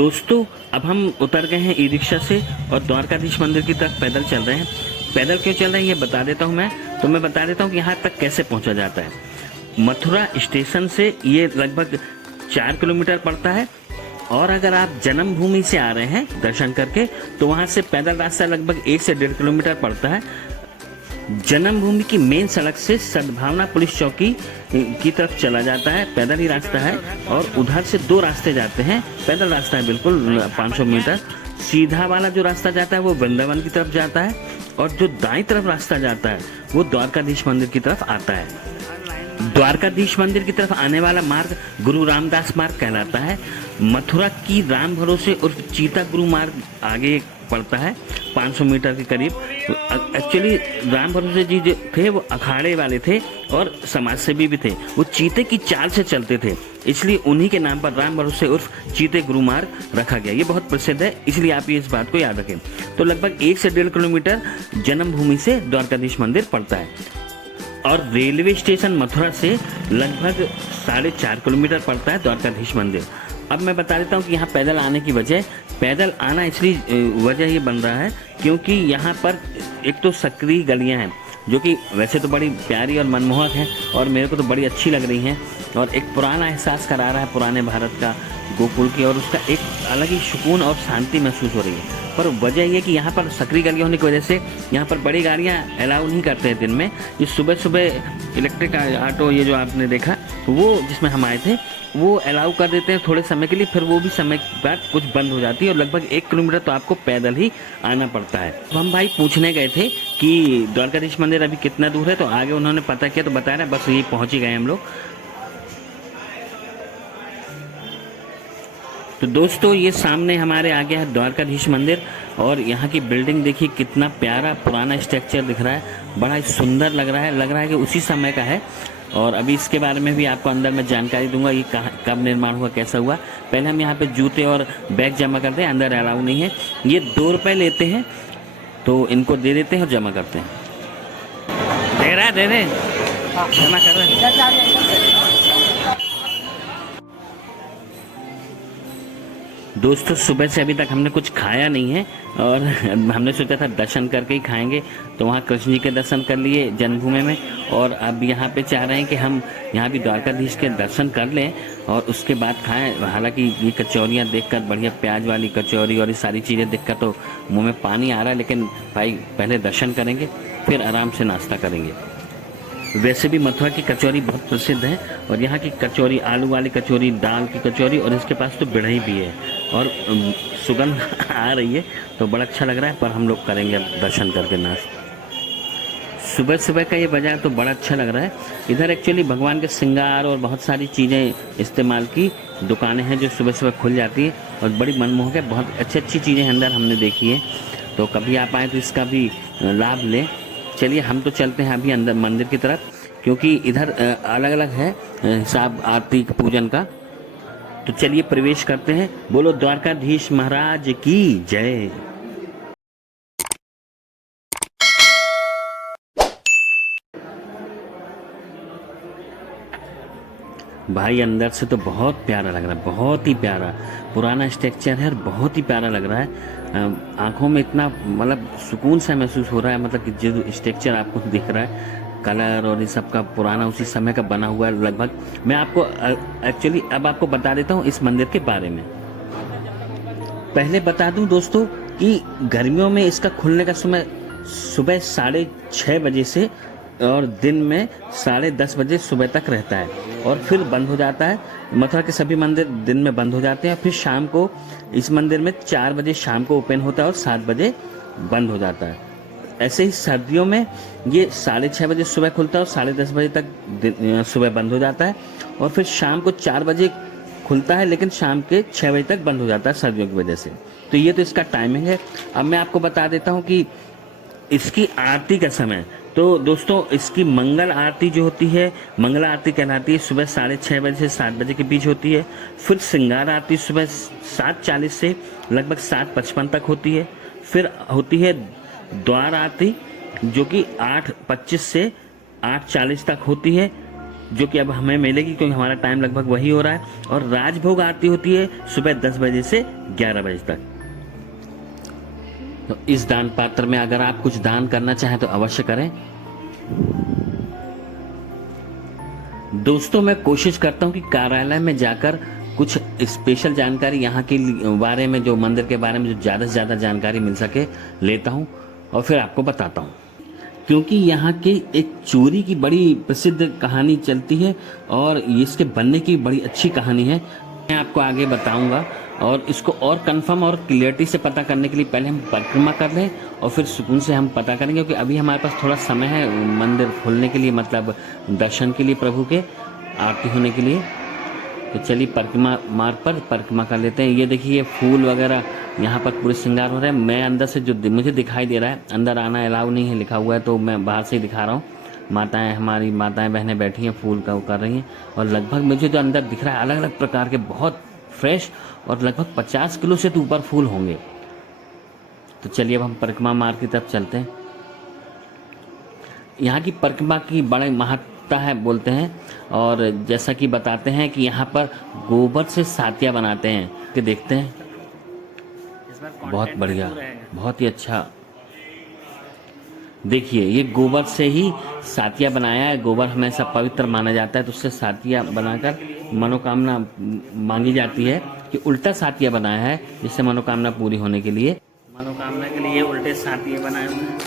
दोस्तों अब हम उतर गए हैं ई रिक्शा से और द्वारकाधीश मंदिर की तरफ पैदल चल रहे हैं। पैदल क्यों चल रहे हैं ये बता देता हूँ मैं बता देता हूँ कि यहाँ तक कैसे पहुँचा जाता है। मथुरा स्टेशन से ये लगभग 4 किलोमीटर पड़ता है और अगर आप जन्मभूमि से आ रहे हैं दर्शन करके तो वहाँ से पैदल रास्ता लगभग 1 से 1.5 किलोमीटर पड़ता है। जन्मभूमि की मेन सड़क से सद्भावना पुलिस चौकी की तरफ चला जाता है, पैदल ही रास्ता है और उधर से 2 रास्ते जाते हैं। पैदल रास्ता है बिल्कुल 500 मीटर। सीधा वाला जो रास्ता जाता है वो वृंदावन की तरफ जाता है और जो दाईं तरफ रास्ता जाता है वो द्वारकाधीश मंदिर की तरफ आता है। द्वारकाधीश मंदिर की तरफ आने वाला मार्ग गुरु रामदास मार्ग कहलाता है। मथुरा की राम भरोसे उर्फ चीता गुरु मार्ग आगे पड़ता है 500 मीटर के करीब। एक्चुअली राम भरोसे जी जो थे वो अखाड़े वाले थे और समाजसेवी भी थे। वो चीते की चाल से चलते थे, इसलिए उन्हीं के नाम पर राम भरोसे उर्फ चीते गुरु मार्ग रखा गया। ये बहुत प्रसिद्ध है, इसलिए आप ये इस बात को याद रखें। तो लगभग 1 से 1.5 किलोमीटर जन्मभूमि से द्वारकाधीश मंदिर पड़ता है और रेलवे स्टेशन मथुरा से लगभग 4.5 किलोमीटर पड़ता है द्वारकाधीश मंदिर। अब मैं बता देता हूँ कि यहाँ पैदल आने की वजह, पैदल आना इसलिए वजह ये बन रहा है क्योंकि यहाँ पर एक तो सकरी गलियाँ हैं जो कि वैसे तो बड़ी प्यारी और मनमोहक हैं और मेरे को तो बड़ी अच्छी लग रही हैं और एक पुराना एहसास करा रहा है पुराने भारत का गोकुल की, और उसका एक अलग ही सुकून और शांति महसूस हो रही है। पर वजह ये कि यहाँ पर सकरी गलियाँ होने की वजह से यहाँ पर बड़ी गाड़ियाँ अलाउ नहीं करते हैं दिन में। ये सुबह सुबह इलेक्ट्रिक ऑटो ये जो आपने देखा वो जिसमें हम आए थे वो अलाउ कर देते हैं थोड़े समय के लिए, फिर वो भी समय बाद कुछ बंद हो जाती है और लगभग 1 किलोमीटर तो आपको पैदल ही आना पड़ता है। तो हम भाई पूछने गए थे कि द्वारकाधीश मंदिर अभी कितना दूर है, तो आगे उन्होंने पता किया तो बताया बस यही पहुँच ही गए हम लोग। तो दोस्तों ये सामने हमारे आ गया है द्वारकाधीश मंदिर और यहाँ की बिल्डिंग देखिए कितना प्यारा पुराना स्ट्रक्चर दिख रहा है, बड़ा ही सुंदर लग रहा है कि उसी समय का है। और अभी इसके बारे में भी आपको अंदर मैं जानकारी दूंगा ये कब निर्माण हुआ, कैसा हुआ। पहले हम यहाँ पे जूते और बैग जमा करते हैं, अंदर अलाउ नहीं है। ये 2 रुपये लेते हैं तो इनको दे देते हैं और जमा करते हैं। दे रहे जमा कर रहे हैं। दोस्तों सुबह से अभी तक हमने कुछ खाया नहीं है और हमने सोचा था दर्शन करके ही खाएंगे, तो वहाँ कृष्ण जी के दर्शन कर लिए जन्मभूमि में और अब यहाँ पे चाह रहे हैं कि हम यहाँ भी द्वारकाधीश के दर्शन कर लें और उसके बाद खाएं। हालांकि ये कचौरियाँ देखकर, बढ़िया प्याज वाली कचौरी और ये सारी चीज़ें देखकर तो मुँह में पानी आ रहा है, लेकिन भाई पहले दर्शन करेंगे फिर आराम से नाश्ता करेंगे। वैसे भी मथुरा की कचौरी बहुत प्रसिद्ध है और यहाँ की कचौरी, आलू वाली कचौरी, दाल की कचौरी और इसके पास तो बिढ़ई भी है और सुगंध आ रही है तो बड़ा अच्छा लग रहा है। पर हम लोग करेंगे अब दर्शन करके नाश्ता। सुबह सुबह का ये बाजार तो बड़ा अच्छा लग रहा है। इधर एक्चुअली भगवान के श्रृंगार और बहुत सारी चीज़ें इस्तेमाल की दुकानें हैं जो सुबह सुबह खुल जाती है और बड़ी मनमोहक है। बहुत अच्छी चीज़ें अंदर हमने देखी है, तो कभी आप आएँ तो इसका भी लाभ लें। चलिए हम तो चलते हैं अभी अंदर मंदिर की तरफ, क्योंकि इधर अलग अलग है हिसाब आरती पूजन का। तो चलिए प्रवेश करते हैं। बोलो द्वारकाधीश महाराज की जय। भाई अंदर से तो बहुत प्यारा लग रहा है, बहुत ही प्यारा पुराना स्ट्रक्चर है और बहुत ही प्यारा लग रहा है। आंखों में इतना मतलब सुकून सा महसूस हो रहा है, मतलब कि जो स्ट्रक्चर आपको दिख रहा है कलर और ये सब का पुराना उसी समय का बना हुआ है लगभग। मैं आपको एक्चुअली अब आपको बता देता हूँ इस मंदिर के बारे में। पहले बता दूं दोस्तों कि गर्मियों में इसका खुलने का समय सुबह 6:30 बजे से और दिन में 10:30 बजे सुबह तक रहता है और फिर बंद हो जाता है। मथुरा के सभी मंदिर दिन में बंद हो जाते हैं, फिर शाम को इस मंदिर में 4 बजे शाम को ओपन होता है और 7 बजे बंद हो जाता है। ऐसे ही सर्दियों में ये 6:30 बजे सुबह खुलता है और 10:30 बजे तक सुबह बंद हो जाता है और फिर शाम को 4 बजे खुलता है, लेकिन शाम के 6 बजे तक बंद हो जाता है सर्दियों की वजह से। तो ये तो इसका टाइमिंग है। अब मैं आपको बता देता हूँ कि इसकी आरती का समय। तो दोस्तों इसकी मंगल आरती जो होती है, मंगला आरती कहलाती है, सुबह 6:30 बजे से 7 बजे के बीच होती है। फिर श्रृंगार आरती सुबह 7:40 से लगभग 7:55 तक होती है। फिर होती है द्वार आरती जो कि 8:25 से 8:40 तक होती है। जो कि अब हमें मिलेगी क्योंकि हमारा टाइम लगभग वही हो रहा है। और राजभोग आरती होती है सुबह 10 बजे से 11 बजे तक। तो इस दान पात्र में अगर आप कुछ दान करना चाहें तो अवश्य करें। दोस्तों, मैं कोशिश करता हूं कि कार्यालय में जाकर कुछ स्पेशल जानकारी यहाँ के बारे में, जो मंदिर के बारे में जो ज़्यादा से ज़्यादा जानकारी मिल सके लेता हूँ और फिर आपको बताता हूँ। क्योंकि यहाँ की एक चोरी की बड़ी प्रसिद्ध कहानी चलती है और इसके बनने की बड़ी अच्छी कहानी है, मैं आपको आगे बताऊंगा। और इसको और कंफर्म और क्लियरिटी से पता करने के लिए पहले हम परिक्रमा कर लें और फिर सुकून से हम पता करेंगे, क्योंकि अभी हमारे पास थोड़ा समय है मंदिर खोलने के लिए, मतलब दर्शन के लिए, प्रभु के आरती होने के लिए। तो चलिए परिक्रमा मार्ग पर परिक्रमा कर लेते हैं। ये देखिए, ये फूल वगैरह यहाँ पर पूरे श्रृंगार हो रहे हैं। मैं अंदर से जो मुझे दिखाई दे रहा है, अंदर आना अलाउ नहीं है लिखा हुआ है, तो मैं बाहर से ही दिखा रहा हूँ। माताएं, हमारी माताएं बहनें बैठी हैं, फूल का वो कर रही हैं। और लगभग मुझे जो अंदर दिख रहा है अलग अलग प्रकार के, बहुत फ्रेश, और लगभग 50 किलो से तो ऊपर फूल होंगे। तो चलिए अब हम परिक्रमा मार्ग की तरफ चलते हैं। यहाँ की परिक्रमा की बड़ी महत्ता है बोलते हैं, और जैसा कि बताते हैं कि यहाँ पर गोबर से सातिया बनाते हैं, कि देखते हैं। बहुत बढ़िया, बहुत ही अच्छा। देखिए, ये गोबर से ही सातिया बनाया है। गोबर हमेशा पवित्र माना जाता है, तो उससे सातिया बनाकर मनोकामना मांगी जाती है, कि उल्टा सातिया बनाया है जिससे मनोकामना पूरी होने के लिए, मनोकामना के लिए उल्टे सातिये बनाए हुए हैं।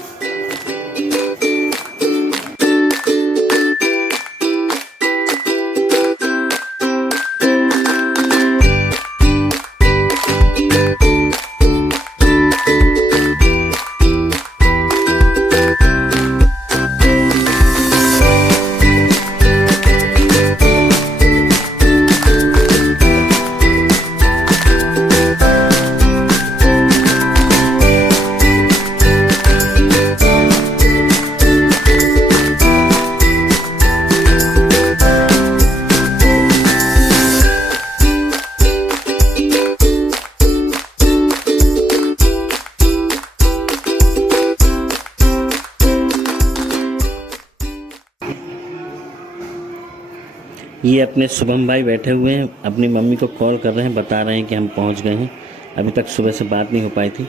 ये अपने शुभम भाई बैठे हुए हैं, अपनी मम्मी को कॉल कर रहे हैं, बता रहे हैं कि हम पहुंच गए हैं। अभी तक सुबह से बात नहीं हो पाई थी।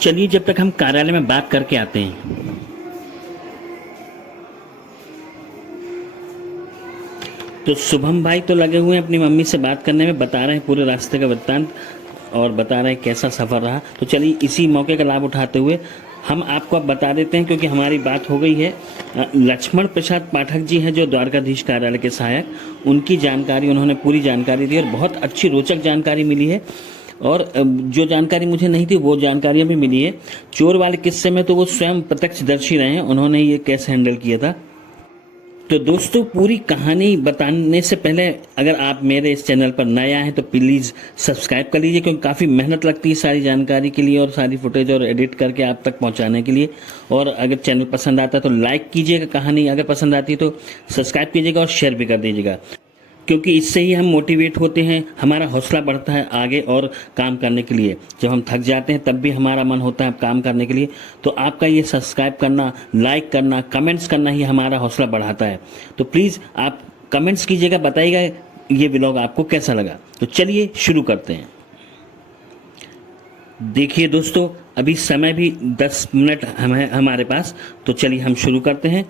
चलिए जब तक हम कार्यालय में बात करके आते हैं। तो शुभम भाई तो लगे हुए हैं अपनी मम्मी से बात करने में, बता रहे हैं पूरे रास्ते का वृत्तांत और बता रहे हैं कैसा सफ़र रहा। तो चलिए इसी मौके का लाभ उठाते हुए हम आपको अब बता देते हैं, क्योंकि हमारी बात हो गई है। लक्ष्मण प्रसाद पाठक जी हैं जो द्वारकाधीश कार्यालय के सहायक, उनकी जानकारी, उन्होंने पूरी जानकारी दी और बहुत अच्छी रोचक जानकारी मिली है। और जो जानकारी मुझे नहीं थी वो जानकारियाँ भी मिली है। चोर वाले किस्से में तो वो स्वयं प्रत्यक्षदर्शी रहे हैं, उन्होंने ये कैसे हैंडल किया था। तो दोस्तों, पूरी कहानी बताने से पहले अगर आप मेरे इस चैनल पर नए आए हैं तो प्लीज़ सब्सक्राइब कर लीजिए, क्योंकि काफ़ी मेहनत लगती है सारी जानकारी के लिए और सारी फुटेज और एडिट करके आप तक पहुंचाने के लिए। और अगर चैनल पसंद आता है तो लाइक कीजिएगा, कहानी अगर पसंद आती है तो सब्सक्राइब कीजिएगा और शेयर भी कर दीजिएगा, क्योंकि इससे ही हम मोटिवेट होते हैं, हमारा हौसला बढ़ता है आगे और काम करने के लिए। जब हम थक जाते हैं तब भी हमारा मन होता है काम करने के लिए। तो आपका ये सब्सक्राइब करना, लाइक करना, कमेंट्स करना ही हमारा हौसला बढ़ाता है। तो प्लीज़ आप कमेंट्स कीजिएगा, बताइएगा ये व्लॉग आपको कैसा लगा। तो चलिए शुरू करते हैं। देखिए दोस्तों, अभी समय भी 10 मिनट हमारे पास, तो चलिए हम शुरू करते हैं।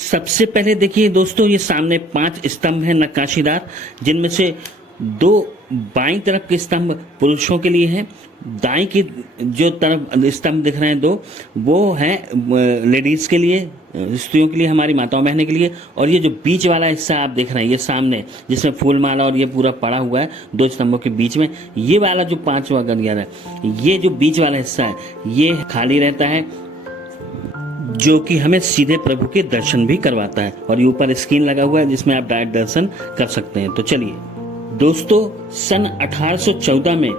सबसे पहले देखिए दोस्तों, ये सामने 5 स्तंभ हैं नक्काशीदार, जिनमें से 2 बाईं तरफ के स्तंभ पुरुषों के लिए हैं, दाईं की जो तरफ स्तंभ दिख रहे हैं 2, वो हैं लेडीज़ के लिए, स्त्रियों के लिए, हमारी माताओं बहनें के लिए। और ये जो बीच वाला हिस्सा आप देख रहे हैं, ये सामने जिसमें फूल माला और ये पूरा पड़ा हुआ है 2 स्तंभों के बीच में, ये वाला जो 5वां गलियारा है, ये जो बीच वाला हिस्सा है ये खाली रहता है, जो कि हमें सीधे प्रभु के दर्शन भी करवाता है। और ये ऊपर स्क्रीन लगा हुआ है जिसमें आप डायरेक्ट दर्शन कर सकते हैं। तो चलिए दोस्तों, सन 1814 में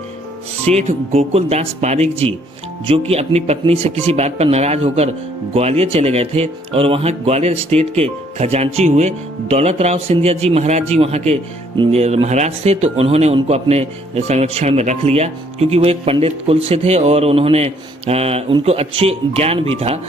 सेठ गोकुल दास पारिक जी, जो कि अपनी पत्नी से किसी बात पर नाराज होकर ग्वालियर चले गए थे और वहाँ ग्वालियर स्टेट के खजांची हुए। दौलत राव सिंधिया जी महाराज जी वहाँ के महाराज थे, तो उन्होंने उनको अपने संरक्षण में रख लिया, क्योंकि वो एक पंडित कुल से थे और उनको अच्छे ज्ञान भी था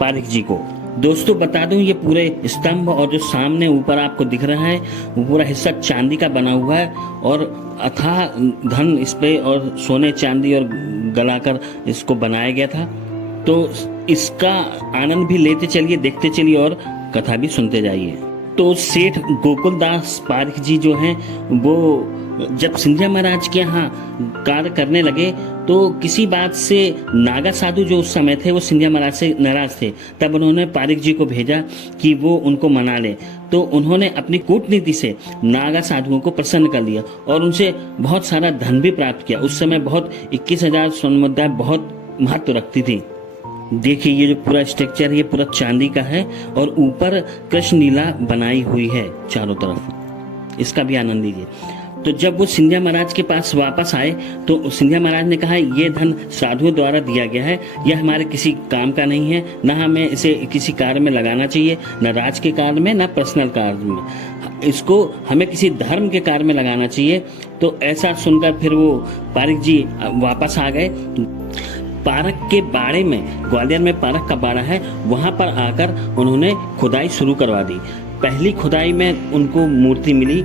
पारिक जी को। दोस्तों बता दूं, ये पूरे स्तंभ और जो सामने ऊपर आपको दिख रहा है वो पूरा हिस्सा चांदी का बना हुआ है और अथाह धन इस पे और सोने चांदी और गलाकर इसको बनाया गया था। तो इसका आनंद भी लेते चलिए, देखते चलिए और कथा भी सुनते जाइए। तो सेठ गोकुलदास पारिक जी जो हैं वो जब सिंधिया महाराज के यहाँ कार्य करने लगे तो किसी बात से नागा साधु जो उस समय थे वो सिंधिया महाराज से नाराज थे। तब उन्होंने पारिक जी को भेजा कि वो उनको मना ले। तो उन्होंने अपनी कूटनीति से नागा साधुओं को प्रसन्न कर लिया और उनसे बहुत सारा धन भी प्राप्त किया। उस समय बहुत 21,000 स्वर्ण मुद्राएं बहुत महत्व रखती थी। देखिए ये जो पूरा स्ट्रक्चर है ये पूरा चांदी का है और ऊपर कृष्ण लीला बनाई हुई है चारों तरफ, इसका भी आनंद लीजिए। तो जब वो सिंधिया महाराज के पास वापस आए तो सिंधिया महाराज ने कहा ये धन साधुओं द्वारा दिया गया है, यह हमारे किसी काम का नहीं है, न हमें इसे किसी कार्य में लगाना चाहिए, न राज के कार्य में न पर्सनल कार्य में, इसको हमें किसी धर्म के कार्य में लगाना चाहिए। तो ऐसा सुनकर फिर वो पारिक जी वापस आ गए। पारक के बाड़े में, ग्वालियर में पारक का बाड़ा है, वहां पर आकर उन्होंने खुदाई शुरू करवा दी। पहली खुदाई में उनको मूर्ति मिली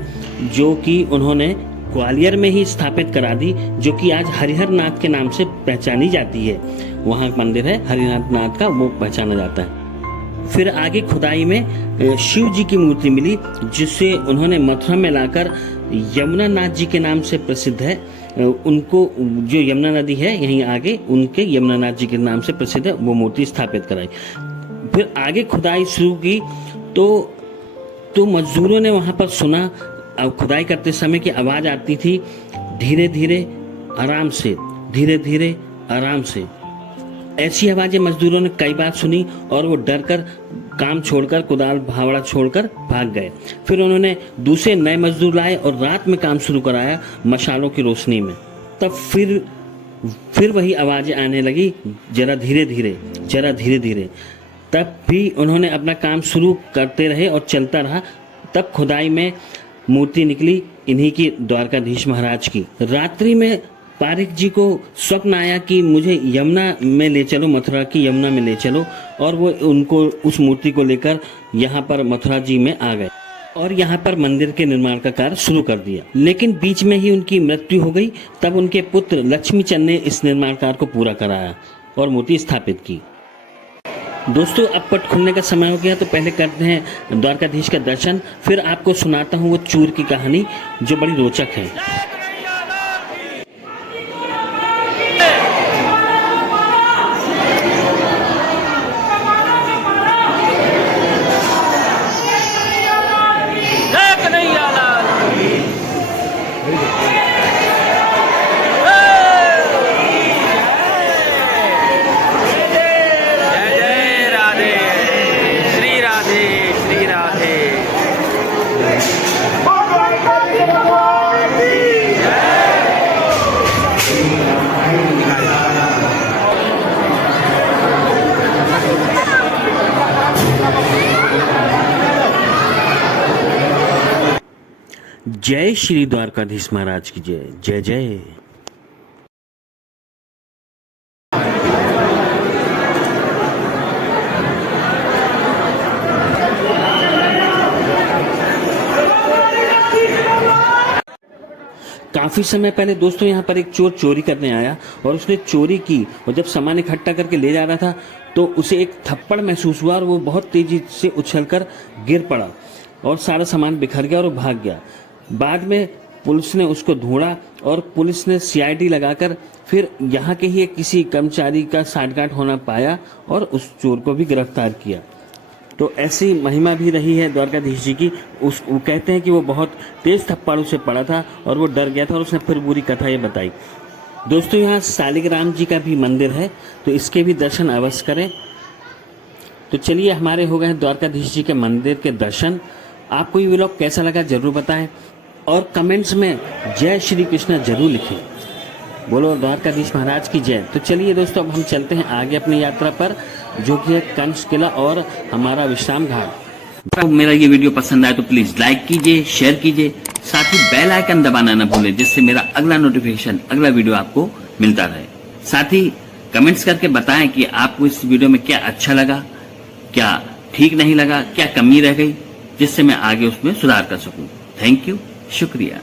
जो कि उन्होंने ग्वालियर में ही स्थापित करा दी, जो कि आज हरिहर नाथ के नाम से पहचानी जाती है। वहाँ मंदिर है हरिहर नाथ का, वो पहचाना जाता है। फिर आगे खुदाई में शिव जी की मूर्ति मिली जिसे उन्होंने मथुरा में लाकर यमुना नाथ जी के नाम से प्रसिद्ध है। उनको जो यमुना नदी है यहीं आगे उनके यमुना नाथ जी के नाम से प्रसिद्ध है, वो मूर्ति स्थापित कराई। फिर आगे खुदाई शुरू की तो मजदूरों ने वहां पर सुना, खुदाई करते समय की आवाज आती थी, धीरे धीरे आराम से, धीरे धीरे आराम से। ऐसी आवाजें मजदूरों ने कई बार सुनी और वो डर कर काम छोड़कर, कुदाल भावड़ा छोड़कर भाग गए। फिर उन्होंने दूसरे नए मजदूर लाए और रात में काम शुरू कराया मशालों की रोशनी में। तब फिर वही आवाजें आने लगी, जरा धीरे धीरे, जरा धीरे धीरे। तब भी उन्होंने अपना काम शुरू करते रहे और चलता रहा। तब खुदाई में मूर्ति निकली इन्हीं की, द्वारकाधीश महाराज की। रात्रि में पारिक जी को स्वप्न आया कि मुझे यमुना में ले चलो, मथुरा की यमुना में ले चलो, और वो उनको उस मूर्ति को लेकर यहाँ पर मथुरा जी में आ गए और यहाँ पर मंदिर के निर्माण का कार्य शुरू कर दिया। लेकिन बीच में ही उनकी मृत्यु हो गई। तब उनके पुत्र लक्ष्मीचंद ने इस निर्माण कार्य को पूरा कराया और मूर्ति स्थापित की। दोस्तों अब पट खुलने का समय हो गया, तो पहले करते हैं द्वारकाधीश का दर्शन, फिर आपको सुनाता हूँ वो चूर की कहानी जो बड़ी रोचक है। जय श्री द्वारकाधीश महाराज की जय, जय जय। काफी समय पहले दोस्तों यहाँ पर एक चोर चोरी करने आया और उसने चोरी की, और जब सामान इकट्ठा करके ले जा रहा था तो उसे एक थप्पड़ महसूस हुआ और वो बहुत तेजी से उछलकर गिर पड़ा और सारा सामान बिखर गया और वो भाग गया। बाद में पुलिस ने उसको ढूंढा और पुलिस ने सीआईडी लगाकर फिर यहाँ के ही किसी कर्मचारी का साठगांठ होना पाया और उस चोर को भी गिरफ्तार किया। तो ऐसी महिमा भी रही है द्वारकाधीश जी की। वो कहते हैं कि वो बहुत तेज थप्पड़ उसे पड़ा था और वो डर गया था और उसने फिर पूरी कथा ये बताई। दोस्तों यहाँ शालिग्राम जी का भी मंदिर है, तो इसके भी दर्शन अवश्य करें। तो चलिए हमारे हो गए द्वारकाधीश जी के मंदिर के दर्शन। आपको ये व्लॉग कैसा लगा जरूर बताएं और कमेंट्स में जय श्री कृष्ण जरूर लिखें। बोलो द्वारकाधीश महाराज की जय। तो चलिए दोस्तों अब हम चलते हैं आगे अपनी यात्रा पर, जो कि है कंस किला और हमारा विश्राम घाट। तो मेरा ये वीडियो पसंद आए तो प्लीज लाइक कीजिए, शेयर कीजिए, साथ ही बेल आइकन दबाना ना भूलें, जिससे मेरा अगला नोटिफिकेशन, अगला वीडियो आपको मिलता रहे। साथ ही कमेंट्स करके बताएं कि आपको इस वीडियो में क्या अच्छा लगा, क्या ठीक नहीं लगा, क्या कमी रह गई जिससे मैं आगे उसमें सुधार कर सकूं। थैंक यू, शुक्रिया।